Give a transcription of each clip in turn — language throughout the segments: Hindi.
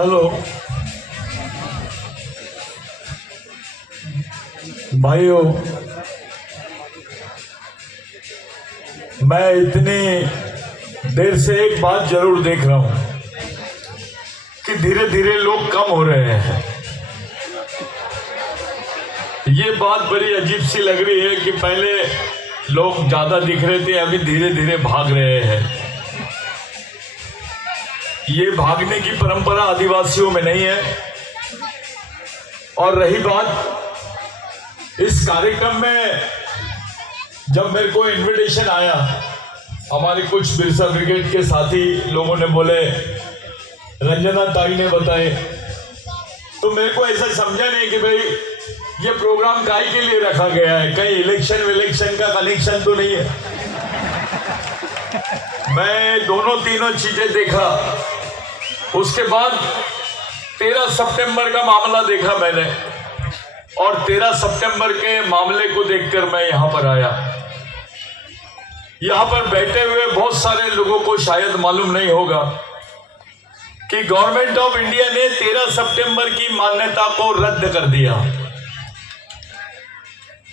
हेलो भाइयों, मैं इतनी देर से एक बात जरूर देख रहा हूं कि धीरे धीरे लोग कम हो रहे हैं। ये बात बड़ी अजीब सी लग रही है कि पहले लोग ज्यादा दिख रहे थे, अभी धीरे धीरे भाग रहे हैं। ये भागने की परंपरा आदिवासियों में नहीं है। और रही बात इस कार्यक्रम में, जब मेरे को इनविटेशन आया, हमारे कुछ बिरसा ब्रिगेड के साथी लोगों ने बोले, रंजना ताई ने बताए, तो मेरे को ऐसा समझा नहीं कि भाई ये प्रोग्राम काहे के लिए रखा गया है, कहीं इलेक्शन का कनेक्शन तो नहीं है। मैं दोनों तीनों चीजें देखा। उसके बाद 13 सितंबर का मामला देखा मैंने, और 13 सितंबर के मामले को देखकर मैं यहां पर आया। यहां पर बैठे हुए बहुत सारे लोगों को शायद मालूम नहीं होगा कि गवर्नमेंट ऑफ इंडिया ने 13 सितंबर की मान्यता को रद्द कर दिया।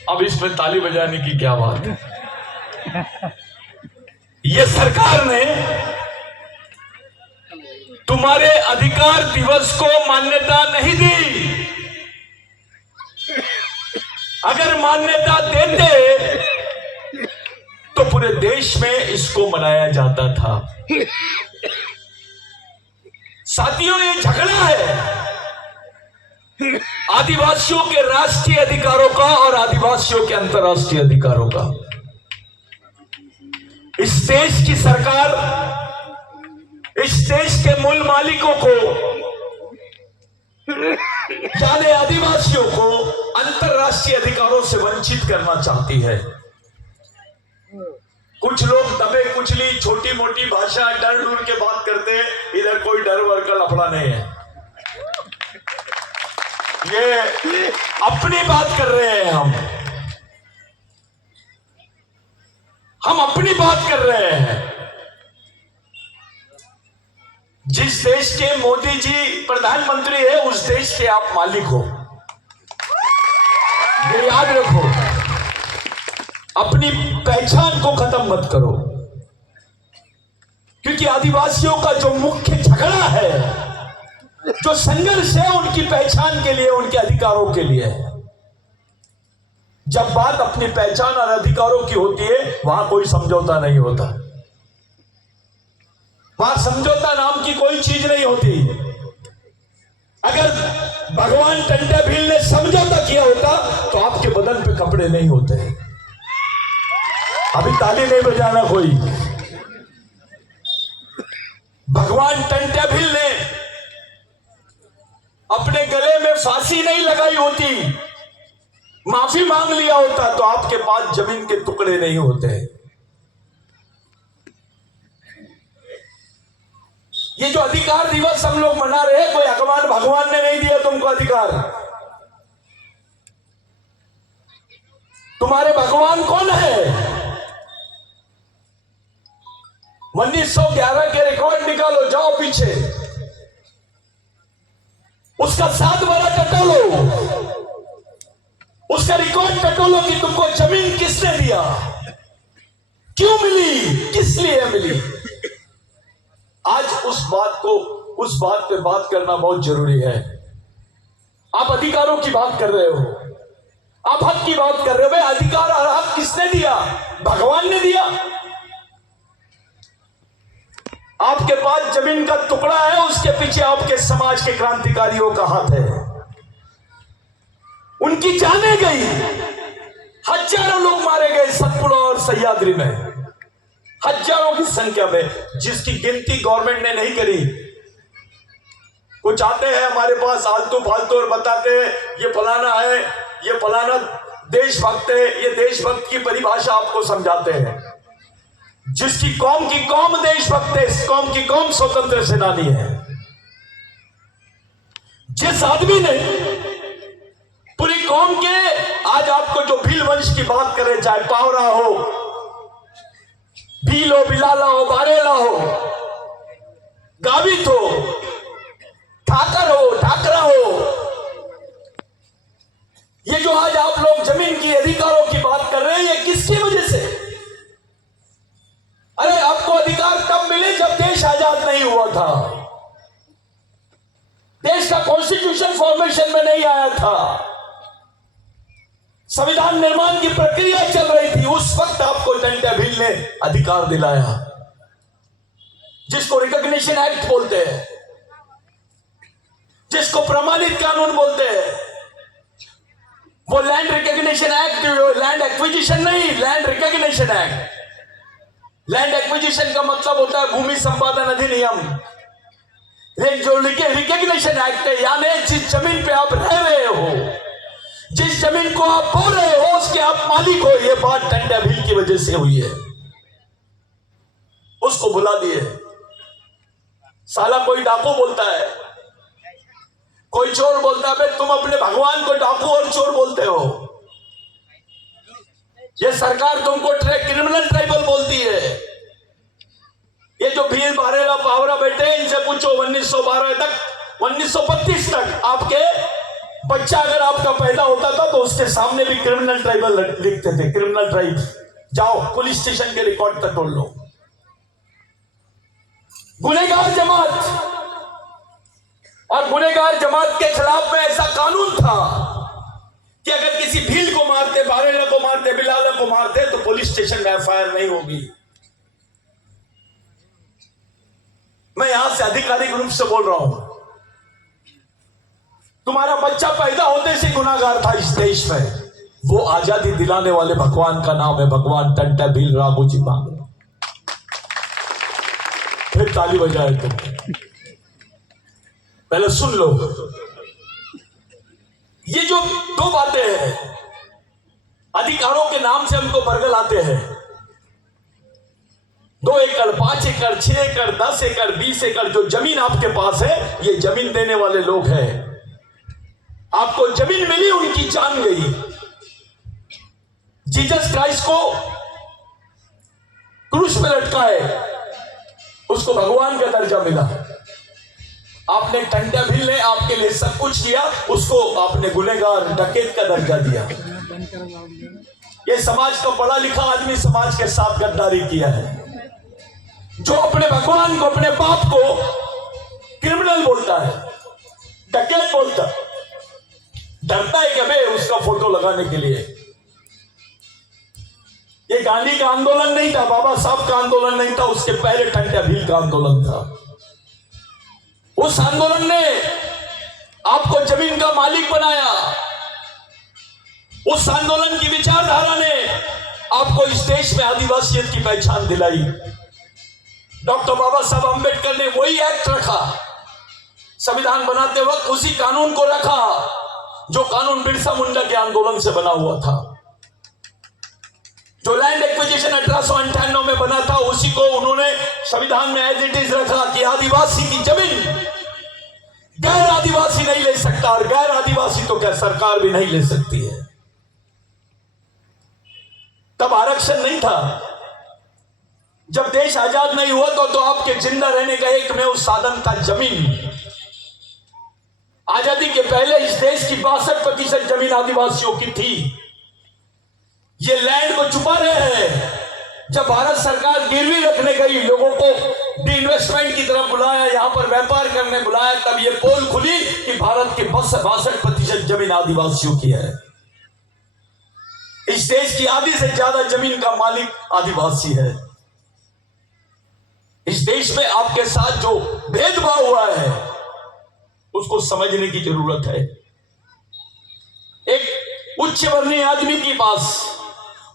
अब इसमें ताली बजाने की क्या बात है। ये सरकार ने तुम्हारे अधिकार दिवस को मान्यता नहीं दी। अगर मान्यता देते तो पूरे देश में इसको मनाया जाता था। साथियों, ये झगड़ा है आदिवासियों के राष्ट्रीय अधिकारों का और आदिवासियों के अंतर्राष्ट्रीय अधिकारों का। इस देश की सरकार इस देश के मूल मालिकों को, यानी आदिवासियों को, अंतर्राष्ट्रीय अधिकारों से वंचित करना चाहती है। कुछ लोग दबे कुचली छोटी मोटी भाषा डर डूर के बात करते हैं। इधर कोई डर वर का लफड़ा नहीं है। ये अपनी बात कर रहे हैं। हम अपनी बात कर रहे हैं। जिस देश के मोदी जी प्रधानमंत्री है, उस देश के आप मालिक हो, ये याद रखो। अपनी पहचान को खत्म मत करो, क्योंकि आदिवासियों का जो मुख्य झगड़ा है, जो संघर्ष है, उनकी पहचान के लिए, उनके अधिकारों के लिए है। जब बात अपनी पहचान और अधिकारों की होती है, वहां कोई समझौता नहीं होता। वहां समझौता नाम की कोई चीज नहीं होती। अगर भगवान टंटा भील ने समझौता किया होता तो आपके बदन पे कपड़े नहीं होते। अभी ताली नहीं बजाना कोई। भगवान टंटा भील ने अपने गले में फांसी नहीं लगाई होती, माफी मांग लिया होता तो आपके पास जमीन के टुकड़े नहीं होते। ये जो अधिकार दिवस हम लोग मना रहे हैं, कोई भगवान ने नहीं दिया तुमको अधिकार। तुम्हारे भगवान कौन है? 1911 के रिकॉर्ड निकालो, जाओ पीछे, उसका 7 बड़ा टटोलो, उसका रिकॉर्ड टटोलो कि तुमको जमीन किसने दिया, क्यों मिली, किस लिए मिली। आज उस बात पे बात करना बहुत जरूरी है। आप अधिकारों की बात कर रहे हो, आप हक की बात कर रहे हो। भाई, अधिकार और हक किसने दिया? भगवान ने दिया। आपके पास जमीन का टुकड़ा है, उसके पीछे आपके समाज के क्रांतिकारियों का हाथ है। उनकी जाने गई, हजारों लोग मारे गए सतपुड़ा और सह्याद्री में, हजारों की संख्या में, जिसकी गिनती गवर्नमेंट ने नहीं करी। कुछ आते हैं हमारे पास आलतू फालतू और बताते हैं ये फलाना है, ये फलाना देशभक्त है। ये देशभक्त की परिभाषा आपको समझाते हैं। जिसकी कौम की कौम देशभक्त है, इस कौम की कौम स्वतंत्र सेनानी है। जिस आदमी ने पूरी कौम के, आज आपको जो भील वंश की बात करे, चाहे पावरा हो, भील हो, बिलाला हो, बारेला हो, गावित हो, था, देश का कॉन्स्टिट्यूशन फॉर्मेशन में नहीं आया था, संविधान निर्माण की प्रक्रिया चल रही थी। उस वक्त आपको टंट्या भील ने अधिकार दिलाया, जिसको रिकॉग्निशन एक्ट बोलते हैं, जिसको प्रमाणित कानून बोलते हैं। वो land recognition act, land acquisition नहीं, land recognition act. Land acquisition का मतलब होता है भूमि संपादन अधिनियम। जो रिकॉग्निशन एक्ट है, यानी जिस जमीन पे आप रह रहे हो, जिस जमीन को आप बो रहे हो, उसके आप मालिक हो। ये बात टंट्या भील की वजह से हुई है। उसको बुला दिए। साला कोई डाकू बोलता है, कोई चोर बोलता है, तुम अपने भगवान को डाकू और चोर बोलते हो। ये सरकार तुमको क्रिमिनल ट्राइबल बोलती है। ये जो भील बारेला पावरा बैठे, इनसे पूछो 1912 तक, 1932 तक आपके बच्चा अगर आपका पैदा होता था तो उसके सामने भी क्रिमिनल ट्राइबल लिखते थे, क्रिमिनल ट्राइब। जाओ पुलिस स्टेशन के रिकॉर्ड तक तोड़ लो। गुनहगार जमात, और गुनहगार जमात के खिलाफ में ऐसा कानून था कि अगर किसी भील को मारते, बारेला को मारते, बिलाला को मारते, तो पुलिस स्टेशन में एफआईआर नहीं होगी। मैं यहां से आधिकारिक रूप से बोल रहा हूं, तुम्हारा बच्चा पैदा होते से गुनाहगार था इस देश में। वो आजादी दिलाने वाले भगवान का नाम है भगवान टंट्या भील राघोजी मांगरो। फिर ताली बजाए तुम, पहले सुन लो। ये जो दो बातें हैं, अधिकारों के नाम से हमको बरगल आते हैं। 2 एकड़, 5 एकड़, 6 एकड़, 10 एकड़, 20 एकड़ जो जमीन आपके पास है, ये जमीन देने वाले लोग हैं। आपको जमीन मिली, उनकी जान गई। जीसस क्राइस्ट को क्रूस पे लटकाए, उसको भगवान का दर्जा मिला। आपने टंट्या भील ने आपके लिए सब कुछ किया, उसको आपने गुनहगार, डकैत का दर्जा दिया। ये समाज का पढ़ा लिखा आदमी समाज के साथ गद्दारी किया है। जो अपने भगवान को, अपने बाप को क्रिमिनल बोलता है, डकैत बोलता है, डरता है कभी उसका फोटो लगाने के लिए। ये गांधी का आंदोलन नहीं था, बाबा साहब का आंदोलन नहीं था, उसके पहले टंट्या भील का आंदोलन था। उस आंदोलन ने आपको जमीन का मालिक बनाया। उस आंदोलन की विचारधारा ने आपको इस देश में आदिवासियत की पहचान दिलाई। डॉक्टर बाबा साहब अंबेडकर ने वही एक्ट रखा, संविधान बनाते वक्त उसी कानून को रखा जो कानून बिरसा मुंडा के आंदोलन से बना हुआ था। जो लैंड एक्विजिशन 1898 में बना था, उसी को उन्होंने संविधान में एज इट इज रखा कि आदिवासी की जमीन गैर आदिवासी नहीं ले सकता, और गैर आदिवासी तो क्या सरकार भी नहीं ले सकती है। तब आरक्षण नहीं था। जब देश आजाद नहीं हुआ तो आपके जिंदा रहने का एकमेव साधन था जमीन। आजादी के पहले इस देश की 62% जमीन आदिवासियों की थी। ये लैंड को छुपा रहे हैं। जब भारत सरकार गिरवी रखने गई, लोगों को डी इन्वेस्टमेंट की तरफ बुलाया, यहां पर व्यापार करने बुलाया, तब ये पोल खुली कि भारत की 62% जमीन आदिवासियों की है। इस देश की आधी से ज्यादा जमीन का मालिक आदिवासी है। इस देश में आपके साथ जो भेदभाव हुआ है उसको समझने की जरूरत है। एक उच्च वर्णीय आदमी के पास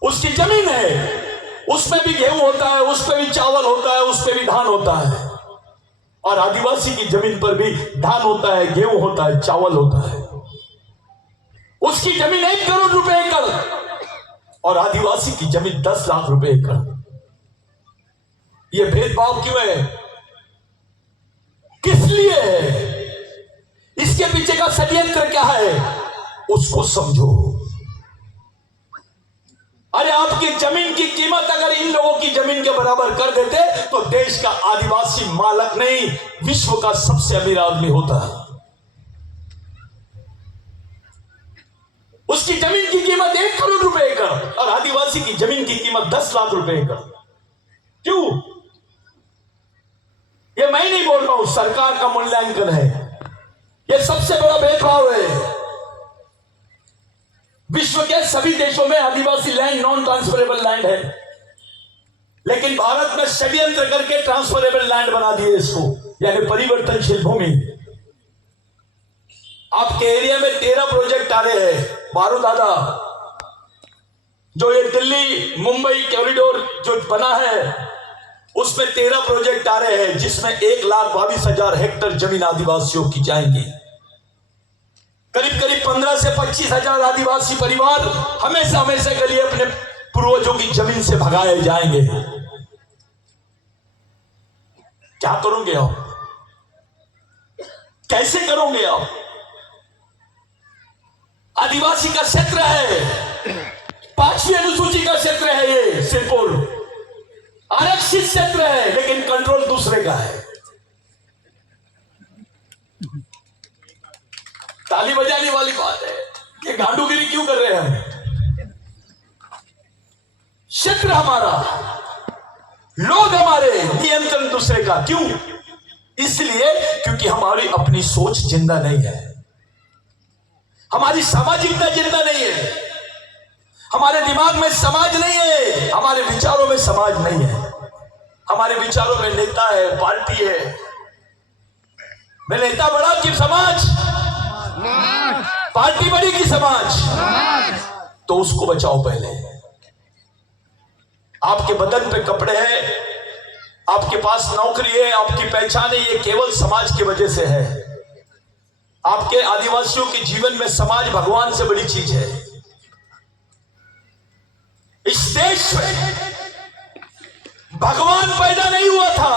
उसकी जमीन है, उसमें भी गेहूं होता है, उसमें भी चावल होता है, उसमें भी धान होता है। और आदिवासी की जमीन पर भी धान होता है, गेहूं होता है, चावल होता है। उसकी जमीन 1 करोड़ रुपए एकड़ और आदिवासी की जमीन 10 लाख रुपए एकड़। यह भेदभाव क्यों है, किस लिए है, इसके पीछे का षड्यंत्र क्या है, उसको समझो। अरे आपकी जमीन की कीमत अगर इन लोगों की जमीन के बराबर कर देते तो देश का आदिवासी मालक नहीं, विश्व का सबसे अमीर आदमी होता है। उसकी जमीन की कीमत 1 करोड़ रुपए एकड़ और आदिवासी की जमीन की कीमत 10 लाख रुपए एकड़। क्यों? ये मैं नहीं बोल रहा हूं, सरकार का मूल्यांकन है। ये सबसे बड़ा भेदभाव है। विश्व के सभी देशों में आदिवासी लैंड नॉन ट्रांसफरेबल लैंड है, लेकिन भारत में षड्यंत्र करके ट्रांसफरेबल लैंड बना दिए इसको, यानी परिवर्तनशील भूमि। आपके एरिया में 13 प्रोजेक्ट आ रहे हैं बारू दादा, जो ये दिल्ली मुंबई कॉरिडोर जो बना है उसमें 13 प्रोजेक्ट आ रहे हैं, जिसमें 1,22,000 हेक्टेयर जमीन आदिवासियों की जाएंगी। करीब करीब 15 से 25,000 आदिवासी परिवार हमेशा हमेशा के लिए अपने पूर्वजों की जमीन से भगाए जाएंगे। क्या करोगे आप? कैसे करोगे आप? आदिवासी का क्षेत्र है, 5वीं अनुसूची का क्षेत्र है ये सिरपुर, आरक्षित क्षेत्र है, लेकिन कंट्रोल दूसरे का है। ताली बजाने वाली बात है। ये गांडूगिरी क्यों कर रहे हैं? क्षेत्र हमारा, लोग हमारे, नियंत्रण दूसरे का। क्यों? इसलिए क्योंकि हमारी अपनी सोच जिंदा नहीं है, हमारी सामाजिकता जिंदा नहीं है, हमारे दिमाग में समाज नहीं है, हमारे विचारों में समाज नहीं है। हमारे विचारों में नेता है, पार्टी है। मैं नेता बड़ा कि समाज, पार्टी बड़ी की समाज, तो उसको बचाओ पहले। आपके बदन पे कपड़े हैं, आपके पास नौकरी है, आपकी पहचान है, ये केवल समाज की वजह से है। आपके आदिवासियों के जीवन में समाज भगवान से बड़ी चीज है। इस देश में भगवान पैदा नहीं हुआ था,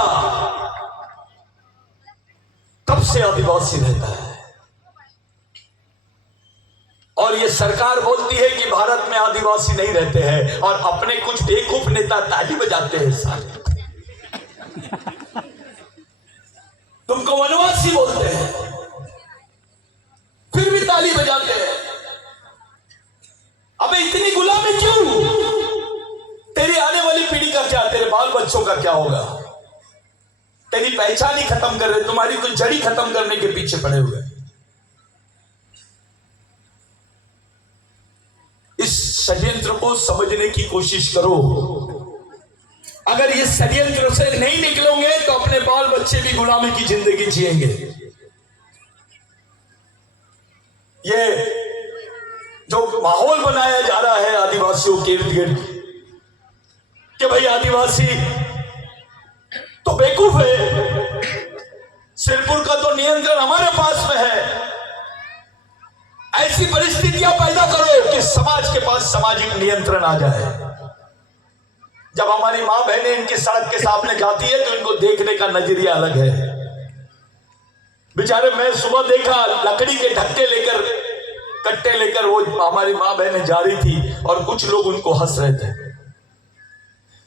तब से आदिवासी रहता है। और ये सरकार बोलती है कि भारत में आदिवासी नहीं रहते हैं, और अपने कुछ बेवकूफ नेता ताली बजाते हैं सारे। तुमको वनवासी बोलते हैं, फिर भी ताली बजाते हैं। अबे इतनी गुलामी क्यों? तेरी आने वाली पीढ़ी का क्या, तेरे बाल बच्चों का क्या होगा? तेरी पहचान ही खत्म कर रहे, तुम्हारी तो जड़ी खत्म करने के पीछे पड़े हुए। इस षड्यंत्र को समझने की कोशिश करो। अगर ये षड्यंत्र से नहीं निकलोगे तो अपने बाल बच्चे भी गुलामी की जिंदगी जिएंगे। ये जो माहौल बनाया जा रहा है आदिवासियों के इर्द गिर्द कि भाई आदिवासी तो बेवकूफ है, सिरपुर का तो नियंत्रण हमारे पास में है। ऐसी परिस्थितियां पैदा करो कि समाज के पास सामाजिक नियंत्रण आ जाए। जब हमारी मां बहनें इनकी सड़क के सामने जाती है तो इनको देखने का नजरिया अलग है। बेचारे, मैं सुबह देखा लकड़ी के ढक्के लेकर, कट्टे लेकर वो हमारी मां बहनें जा रही थी, और कुछ लोग उनको हंस रहे थे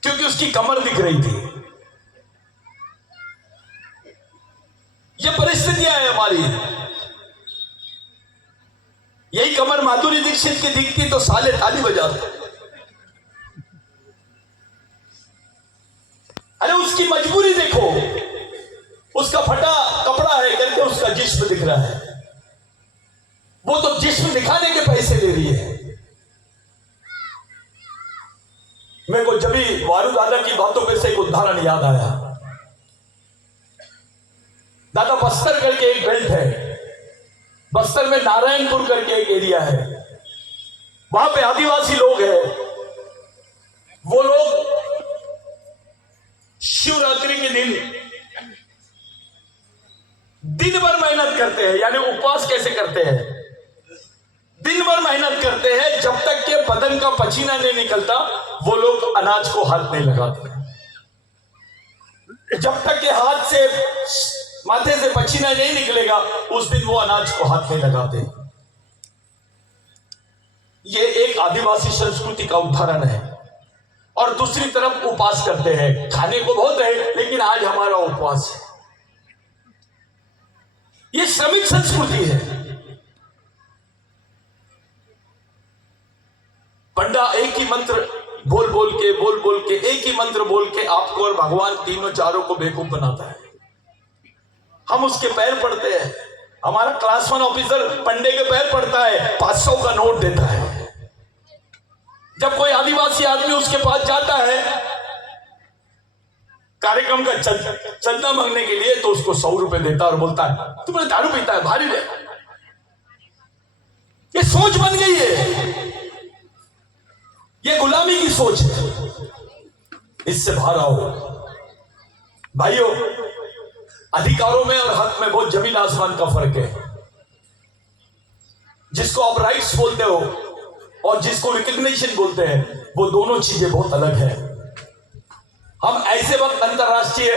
क्योंकि उसकी कमर दिख रही थी। ये परिस्थितियां है हमारी। यही कमर माधुरी दीक्षित की दिखती तो साले ताली बजाते। अरे उसकी मजबूरी देखो, उसका फटा कपड़ा है करके उसका जिस्म दिख रहा है। वो तो जिस्म दिखाने के पैसे ले रही है। मेरे को जब भी वारू दादा की बातों में से एक उदाहरण याद आया। दादा, बस्तर करके एक बेल्ट है, बस्तर में नारायणपुर करके एक एरिया है, वहां पे आदिवासी लोग हैं। वो लोग शिवरात्रि के दिन भर मेहनत करते हैं। यानी उपवास कैसे करते हैं? दिन भर मेहनत करते हैं, जब तक के बदन का पसीना नहीं निकलता वो लोग अनाज को हाथ नहीं लगाते। जब तक के हाथ से, माथे से पसीना नहीं निकलेगा उस दिन वो अनाज को हाथ नहीं लगाते। ये एक आदिवासी संस्कृति का उदाहरण है। और दूसरी तरफ उपवास करते हैं, खाने को बहुत है लेकिन आज हमारा उपवास है। ये श्रमिक संस्कृति है। पंडा एक ही मंत्र बोल बोल के एक ही मंत्र बोल के आपको और भगवान तीनों चारों को बेवकूफ बनाता है। हम उसके पैर पड़ते हैं। हमारा क्लास 1 ऑफिसर पंडे के पैर पड़ता है, 500 का नोट देता है। जब कोई आदिवासी आदमी उसके पास जाता है कार्यक्रम का चंदा मांगने के लिए, तो उसको 100 रुपए देता है और बोलता है तुम्हें दारू पीता है, भारी दे। ये सोच बन गई है, ये गुलामी की सोच है। इससे बाहर आओ भाइयों। अधिकारों में और हक में बहुत जमीन आसमान का फर्क है। जिसको आप राइट्स बोलते हो और जिसको रिकग्निशन बोलते हैं, वो दोनों चीजें बहुत अलग है। हम ऐसे वक्त अंतर्राष्ट्रीय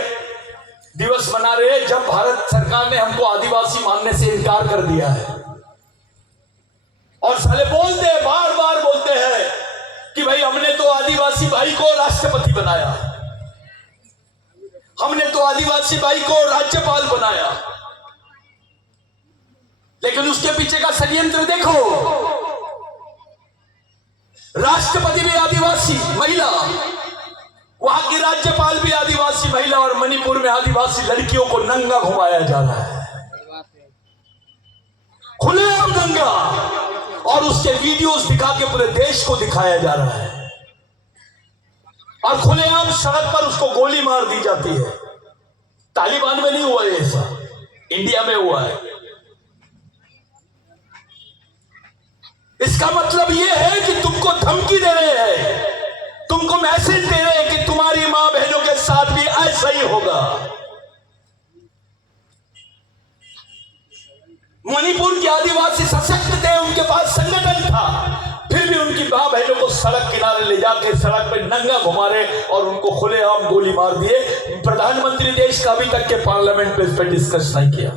दिवस मना रहे हैं जब भारत सरकार ने हमको आदिवासी मानने से इनकार कर दिया है, और साले बोलते हैं, बार बार बोलते हैं कि भाई हमने तो आदिवासी भाई को राष्ट्रपति बनाया, हमने तो आदिवासी भाई को राज्यपाल बनाया। लेकिन उसके पीछे का षड्यंत्र देखो। राष्ट्रपति भी आदिवासी महिला, वहां की राज्यपाल भी आदिवासी महिला, और मणिपुर में आदिवासी लड़कियों को नंगा घुमाया जा रहा है, खुलेआम नंगा, और उसके वीडियोस दिखा के पूरे देश को दिखाया जा रहा है। और खुलेआम सड़क पर उसको गोली मार दी जाती है। तालिबान में नहीं हुआ ऐसा, इंडिया में हुआ है। इसका मतलब यह है कि तुमको धमकी दे रहे हैं, तुमको मैसेज दे रहे हैं कि तुम्हारी मां बहनों के साथ भी ऐसा ही होगा। मणिपुर के आदिवासी सशक्त थे, उनके पास संगठन था, फिर भी उनकी मां बहनों को सड़क किनारे ले जाके सड़क पे नंगा घुमा रहे और उनको खुलेआम गोली मार दिए। प्रधानमंत्री देश का अभी तक के पार्लियामेंट पे इस पर डिस्कस नहीं किया।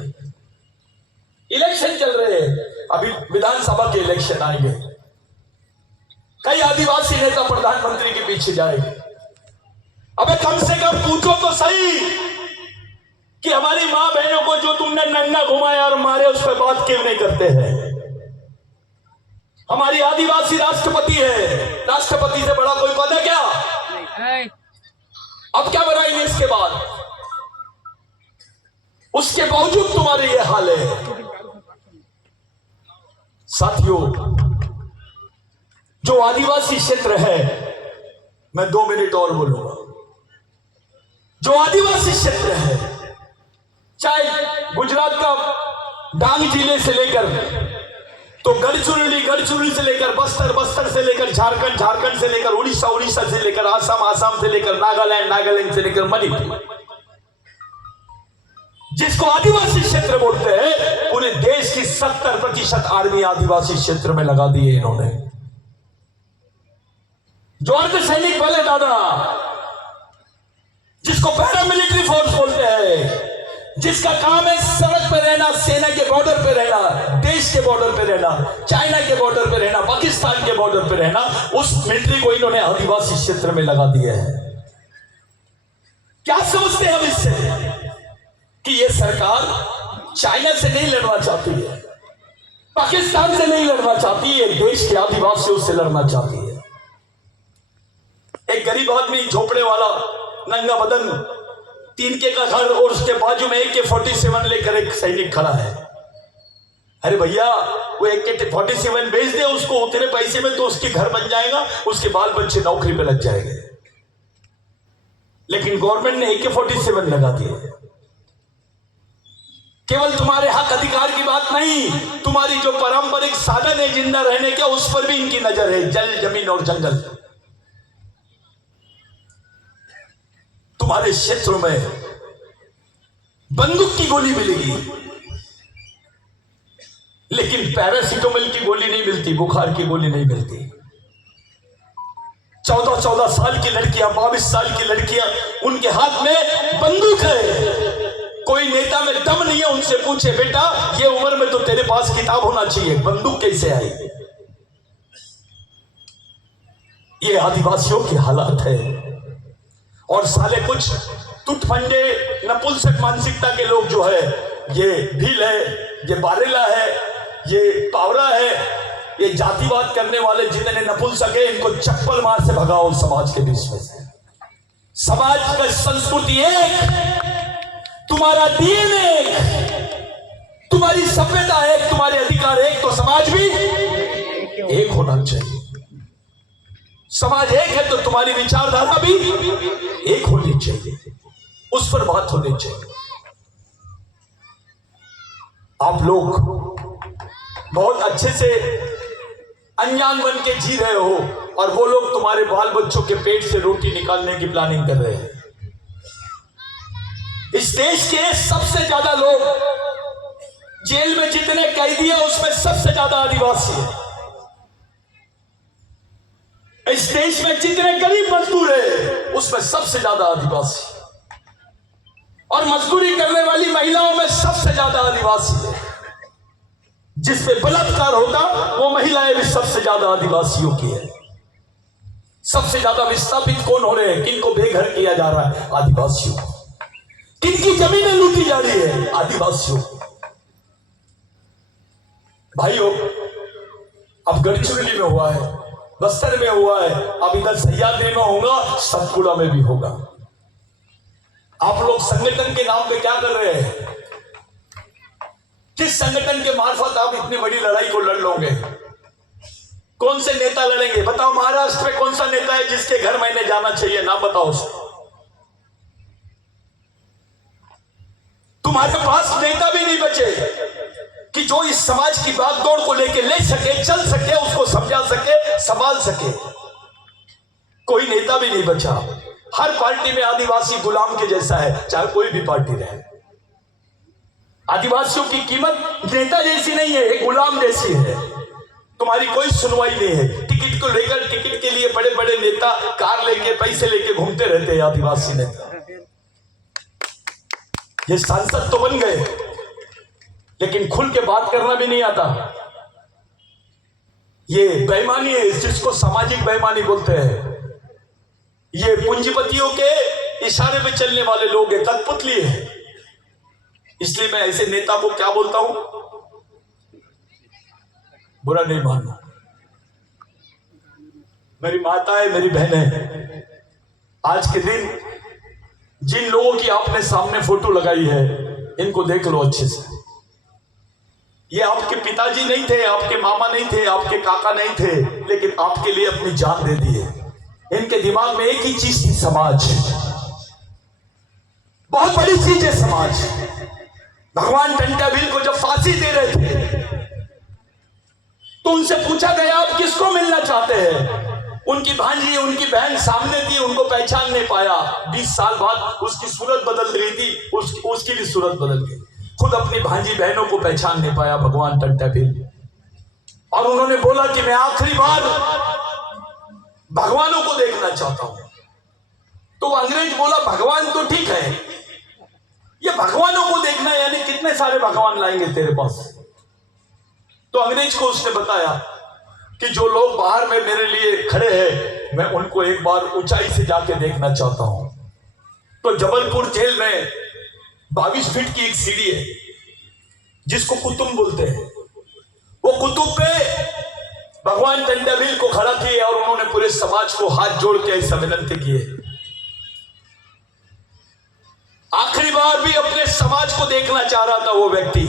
इलेक्शन चल रहे हैं, अभी विधानसभा के इलेक्शन आएंगे, कई आदिवासी नेता प्रधानमंत्री के पीछे जाएंगे। अबे कम से कम पूछो तो सही कि हमारी मां बहनों को जो तुमने नंगा घुमाया और मारे, उस पर बात क्यों नहीं करते हैं? हमारी आदिवासी राष्ट्रपति है, राष्ट्रपति से बड़ा कोई पद है क्या? अब क्या बनाएंगे इसके बाद? उसके बावजूद तुम्हारे ये हाल है। साथियों, जो आदिवासी क्षेत्र है, मैं 2 मिनट और बोलूंगा। जो आदिवासी क्षेत्र है, चाहे गुजरात का डांग जिले से लेकर तो गढ़चिरौली से लेकर बस्तर से लेकर झारखंड से लेकर उड़ीसा से लेकर आसाम से लेकर नागालैंड से लेकर मणिपुर, जिसको आदिवासी क्षेत्र बोलते हैं, पूरे देश की 70% आर्मी आदिवासी क्षेत्र में लगा दी है इन्होंने। जो अर्धसैनिक बल है दादा, जिसको पैरामिलिट्री फोर्स बोलते हैं, जिसका काम है सड़क पर रहना, सेना के बॉर्डर पे रहना, देश के बॉर्डर पे रहना, चाइना के बॉर्डर पे रहना, पाकिस्तान के बॉर्डर पे रहना, उस मिलिट्री को इन्होंने आदिवासी क्षेत्र में लगा दिया है। क्या समझते हैं हम इससे कि ये सरकार चाइना से नहीं लड़ना चाहती है, पाकिस्तान से नहीं लड़ना चाहती है, देश के आदिवासियों से लड़ना चाहती है। एक गरीब आदमी, झोपड़े वाला, नंगा बदन, 3K का घर, और उसके बाजू में AK-47 लेकर एक सैनिक खड़ा है। अरे भैया, वो AK-47 बेच दे उसको उतने पैसे में, तो उसके घर बन जाएगा, उसके बाल बच्चे नौकरी पे लग जाएंगे। लेकिन गवर्नमेंट ने AK-47 लगा दिए। केवल तुम्हारे हक अधिकार की बात नहीं, तुम्हारी जो पारंपरिक साधन है जिंदा रहने के, उस पर भी इनकी नजर है। जल, जमीन और जंगल। तुम्हारे क्षेत्रों में बंदूक की गोली मिलेगी, लेकिन पैरासिटामोल की गोली नहीं मिलती, बुखार की गोली नहीं मिलती। 14-14 साल की लड़कियां, 22 साल की लड़कियां, उनके हाथ में बंदूक है। कोई नेता में दम नहीं है, उनसे पूछे बेटा ये उम्र में तो तेरे पास किताब होना चाहिए, बंदूक कैसे आई? ये आदिवासियों की हालात है। और साले कुछ टुटफंडे नपुंसक मानसिकता के लोग जो है, ये भील है, ये बारेला है, ये पावरा है, ये जातिवाद करने वाले जितने नपुंसक है, इनको चप्पल मार से भगाओ समाज के बीच में से। समाज का संस्कृति एक, तुम्हारा DNA एक, तुम्हारी सभ्यता एक, तुम्हारे अधिकार एक, तो समाज भी एक होना चाहिए। समाज एक है तो तुम्हारी विचारधारा भी एक होनी चाहिए, उस पर बात होनी चाहिए। आप लोग बहुत अच्छे से अनजान बन के जी रहे हो और वो लोग तुम्हारे बाल बच्चों के पेट से रोटी निकालने की प्लानिंग कर रहे हैं। इस देश के सबसे ज्यादा लोग, जेल में जितने कैदी हैं उसमें सबसे ज्यादा आदिवासी है। इस देश में जितने गरीब मजदूर हैं उसमें सबसे ज्यादा आदिवासी, और मजदूरी करने वाली महिलाओं में सबसे ज्यादा आदिवासी है। जिस पे बलात्कार होगा वो महिलाएं भी सबसे ज्यादा आदिवासियों की है। सबसे ज्यादा विस्थापित कौन हो रहे हैं, किनको बेघर किया जा रहा है, आदिवासियों। किनकी जमीनें लूटी जा रही है, आदिवासियों। भाइयों, अब गढ़चिरौली में हुआ है, बस्तर में हुआ है, अब इधर सह्याद्री में होगा, सतपुड़ा में भी होगा। आप लोग संगठन के नाम पे क्या कर रहे हैं? किस संगठन के मार्फत आप इतनी बड़ी लड़ाई को लड़ लोगे? कौन से नेता लड़ेंगे? बताओ, महाराष्ट्र में कौन सा नेता है जिसके घर मैंने जाना चाहिए? नाम बताओ उसको। तुम्हारे पास नेता भी नहीं बचे कि जो इस समाज की बागडोर को लेके ले सके, चल सके, उसको समझा सके, संभाल सके। कोई नेता भी नहीं बचा। हर पार्टी में आदिवासी गुलाम के जैसा है, चाहे कोई भी पार्टी रहे। आदिवासियों की कीमत नेता जैसी नहीं है, एक गुलाम जैसी है। तुम्हारी कोई सुनवाई नहीं है। टिकट को लेकर, टिकट के लिए बड़े बड़े नेता कार लेके, पैसे लेके घूमते रहते हैं आदिवासी नेता। ये सांसद तो बन गए, लेकिन खुल के बात करना भी नहीं आता। ये बेईमानी है, जिसको सामाजिक बेईमानी बोलते हैं। ये पूंजीपतियों के इशारे पे चलने वाले लोग हैं, कठपुतली है। इसलिए मैं ऐसे नेता को क्या बोलता हूं, बुरा नहीं मानना। मेरी माताएं, मेरी बहनें, आज के दिन जिन लोगों की आपने सामने फोटो लगाई है, इनको देख लो अच्छे से। ये आपके पिताजी नहीं थे, आपके मामा नहीं थे, आपके काका नहीं थे, लेकिन आपके लिए अपनी जान दे दी है। इनके दिमाग में एक ही चीज थी, समाज। बहुत बड़ी चीज है समाज। भगवान टंटा भील को जब फांसी दे रहे थे तो उनसे पूछा गया, आप किसको मिलना चाहते हैं? उनकी भांजी, उनकी बहन सामने थी, उनको पहचान नहीं पाया। 20 साल बाद उसकी सूरत बदल रही थी, उसकी भी सूरत बदल गई। खुद अपनी भांजी बहनों को पहचान नहीं पाया भगवान टंटा भील। और उन्होंने बोला कि मैं आखिरी बार भगवानों को देखना चाहता हूं। तो अंग्रेज बोला, भगवान तो ठीक है, ये भगवानों को देखना है, यानी कितने सारे भगवान लाएंगे तेरे पास? तो अंग्रेज को उसने बताया कि जो लोग बाहर में मेरे लिए खड़े हैं, मैं उनको एक बार ऊंचाई से जाके देखना चाहता हूं। तो जबलपुर जेल में 22 फीट की एक सीढ़ी है, जिसको कुतुब बोलते हैं। वो कुतुब पे भगवान टंटा भील को खड़ा किए और उन्होंने पूरे समाज को हाथ जोड़ के ऐसा विनती की है, आखिरी बार भी अपने समाज को देखना चाह रहा था वो व्यक्ति।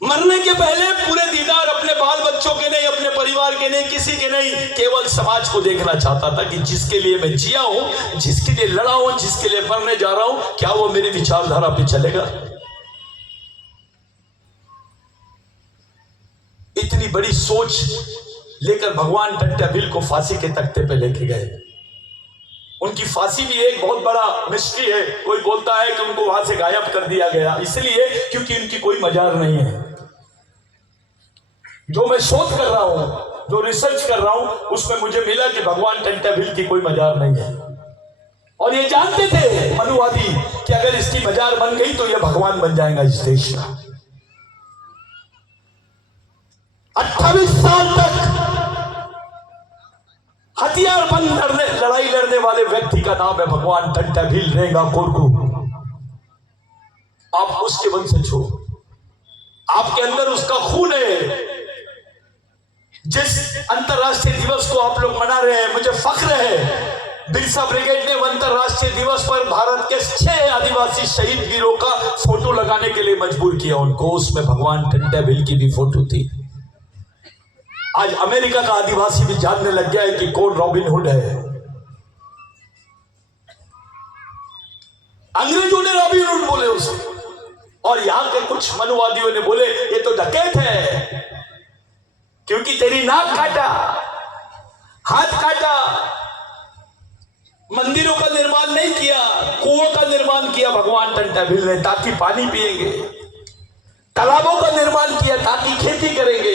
मरने के पहले पूरे दीदार अपने बाल बच्चों के नहीं, अपने परिवार के नहीं, किसी के नहीं, केवल समाज को देखना चाहता था कि जिसके लिए मैं जिया हूं, जिसके लिए लड़ा हूं, जिसके लिए मरने जा रहा हूं, क्या वो मेरी विचारधारा पे चलेगा? इतनी बड़ी सोच लेकर भगवान टंटा भील को फांसी के तख्ते पे लेके गए। उनकी फांसी भी एक बहुत बड़ा मिस्ट्री है। कोई बोलता है कि उनको वहां से गायब कर दिया गया, इसलिए क्योंकि उनकी कोई मजार नहीं है। जो मैं शोध कर रहा हूं, जो रिसर्च कर रहा हूं, उसमें मुझे मिला कि भगवान टंटा भील की कोई मजार नहीं है। और ये जानते थे मनुवादी कि अगर इसकी मजार बन गई तो ये भगवान बन जाएगा इस देश का। 28 साल तक हथियार बंद लड़ाई लड़ने वाले व्यक्ति का नाम है भगवान टंटा भील रेंगा कोरकू। आप उसके वंशज हो, आपके अंदर उसका खून है। जिस अंतरराष्ट्रीय दिवस को आप लोग मना रहे हैं, मुझे फख्र है बिरसा ब्रिगेड ने अंतरराष्ट्रीय दिवस पर भारत के 6 आदिवासी शहीद वीरों का फोटो लगाने के लिए मजबूर किया उनको। उसमें भगवान टंट्याभिल की भी फोटो थी। आज अमेरिका का आदिवासी भी जानने लग गया है कि कौन रॉबिन हुड है। अंग्रेजों ने रॉबिन हुड बोले उसको, और यहां के कुछ मनुवादियों ने बोले ये तो डकैत है, क्योंकि तेरी नाक काटा, हाथ काटा, मंदिरों का निर्माण नहीं किया, कुओं का निर्माण किया भगवान टंट्याभिल ने ताकि पानी पिएंगे, तालाबों का निर्माण किया ताकि खेती करेंगे।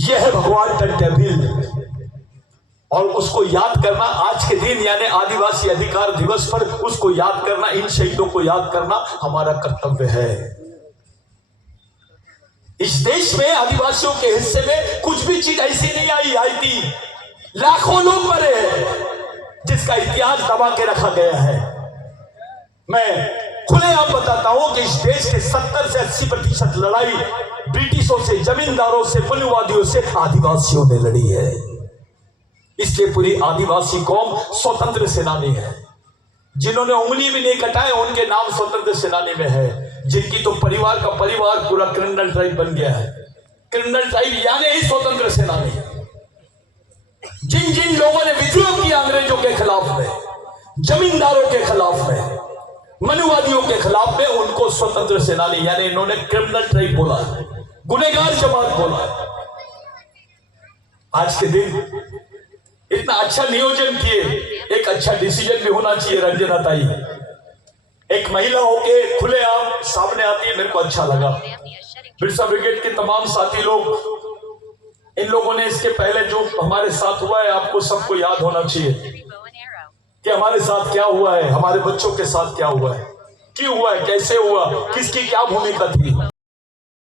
यह है भगवान टंट्याभिल, और उसको याद करना आज के दिन यानी आदिवासी अधिकार दिवस पर उसको याद करना, इन शहीदों को याद करना हमारा कर्तव्य है। इस देश में आदिवासियों के हिस्से में कुछ भी चीज ऐसी नहीं आई थी। लाखों लोग मरे हैं जिसका इतिहास दबा के रखा गया है। मैं खुलेआम बताता हूं कि इस देश के 70 से 80% लड़ाई ब्रिटिशों से, जमींदारों से, मनुवादियों से आदिवासियों ने लड़ी है। इसलिए पूरी आदिवासी कौम स्वतंत्र सेनानी है। जिन्होंने उंगली भी नहीं कटाए उनके नाम स्वतंत्र सेनानी में है। जिनकी तो परिवार का परिवार पूरा क्रिमिनल ट्राइब बन गया है। क्रिमिनल ट्राइब यानी ही स्वतंत्र सेनानी। जिन जिन लोगों ने विद्रोह किया अंग्रेजों के खिलाफ में, जमींदारों के खिलाफ में, मनुवादियों के खिलाफ में, उनको स्वतंत्र सेनानी यानी इन्होंने क्रिमिनल ट्राइब बोला, गुनहगार जमात बोला। आज के दिन इतना अच्छा नियोजन किए, एक अच्छा डिसीजन भी होना चाहिए। रंजना ताई एक महिला होके खुलेआम सामने आती है, मेरे को अच्छा लगा। बिरसा ब्रिगेड के तमाम साथी लोग, इन लोगों ने इसके पहले जो हमारे साथ हुआ है आपको सबको याद होना चाहिए कि हमारे साथ क्या हुआ है, हमारे बच्चों के साथ क्या हुआ है, क्यों हुआ है, कैसे हुआ, किसकी क्या भूमिका थी।